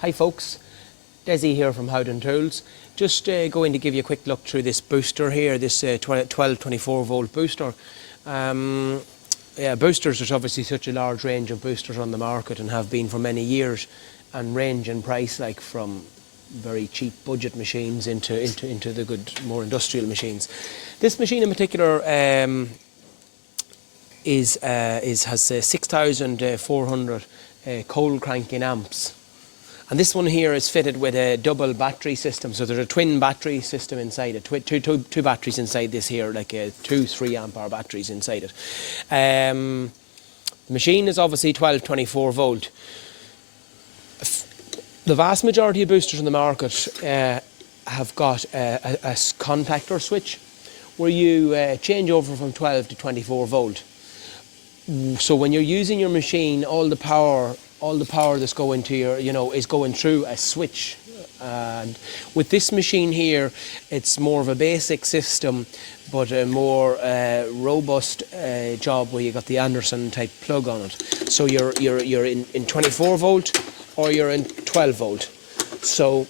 Hi folks, Desi here from Tools. Just going to give you a quick look through this booster here, this 12-24 volt booster. Boosters, there's obviously such a large range of boosters on the market and have been for many years, and range in price like from very cheap budget machines into the good, more industrial machines. This machine in particular has 6,400 cold cranking amps. And this one here is fitted with a double battery system, so there's a twin battery system inside it, two batteries inside this here, like 2 3 amp hour batteries inside it. The machine is obviously 12-24 volt. The vast majority of boosters in the market have got a contactor switch where you change over from 12 to 24 volt. So when you're using your machine, all the power that's going to your, is going through a switch. And with this machine here, it's more of a basic system, but a more robust job where you got the Anderson type plug on it. So you're in 24 volt or you're in 12 volt. So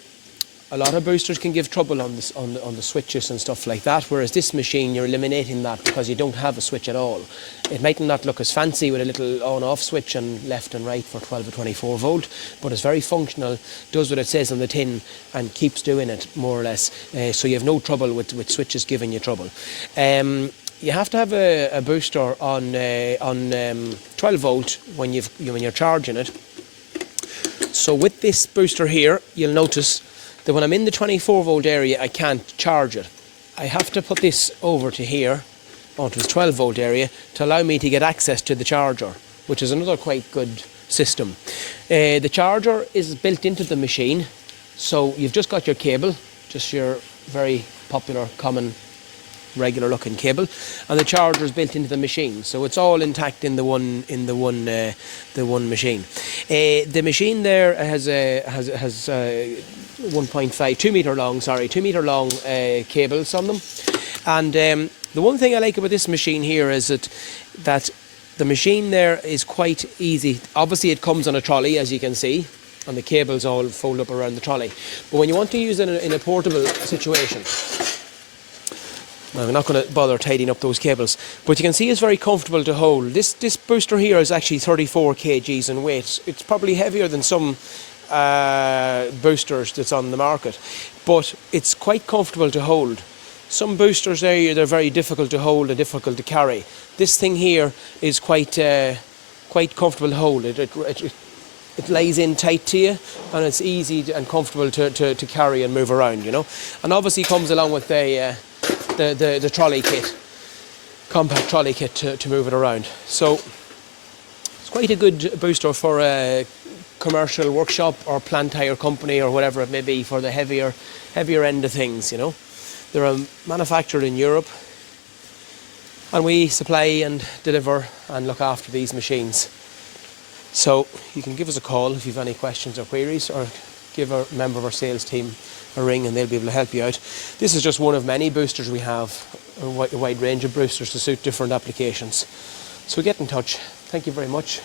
a lot of boosters can give trouble on the switches and stuff like that, whereas this machine, you're eliminating that because you don't have a switch at all. It might not look as fancy with a little on-off switch and left and right for 12 or 24 volt, but it's very functional, does what it says on the tin and keeps doing it more or less, so you have no trouble with switches giving you trouble. You have to have a booster on 12 volt when you're charging it. So with this booster here, you'll notice that when I'm in the 24 volt area, I can't charge it. I have to put this over to here, onto the 12 volt area, to allow me to get access to the charger, which is another quite good system. The charger is built into the machine, so you've just got your cable, just your very popular, common, regular looking cable, and the charger is built into the machine, so it's all intact in the one machine. The machine there has 2 meter long cables on them, and the one thing I like about this machine here is that the machine there is quite easy. Obviously it comes on a trolley, as you can see, and the cables all fold up around the trolley, but when you want to use it in a portable situation, I'm not going to bother tidying up those cables, but you can see it's very comfortable to hold. This booster here is actually 34 kgs in weight. It's probably heavier than some boosters that's on the market, but it's quite comfortable to hold. Some boosters they're very difficult to hold and difficult to carry. This thing here is quite comfortable to hold. It lays in tight to you, and it's easy and comfortable to carry and move around, and obviously comes along with the trolley kit, compact trolley kit to move it around. So it's quite a good booster for a commercial workshop or plant hire company or whatever it may be, for the heavier end of things. They're manufactured in Europe, and we supply and deliver and look after these machines. So you can give us a call if you have any questions or queries, or give a member of our sales team a ring and they'll be able to help you out. This is just one of many boosters we have, a wide range of boosters to suit different applications. So get in touch. Thank you very much.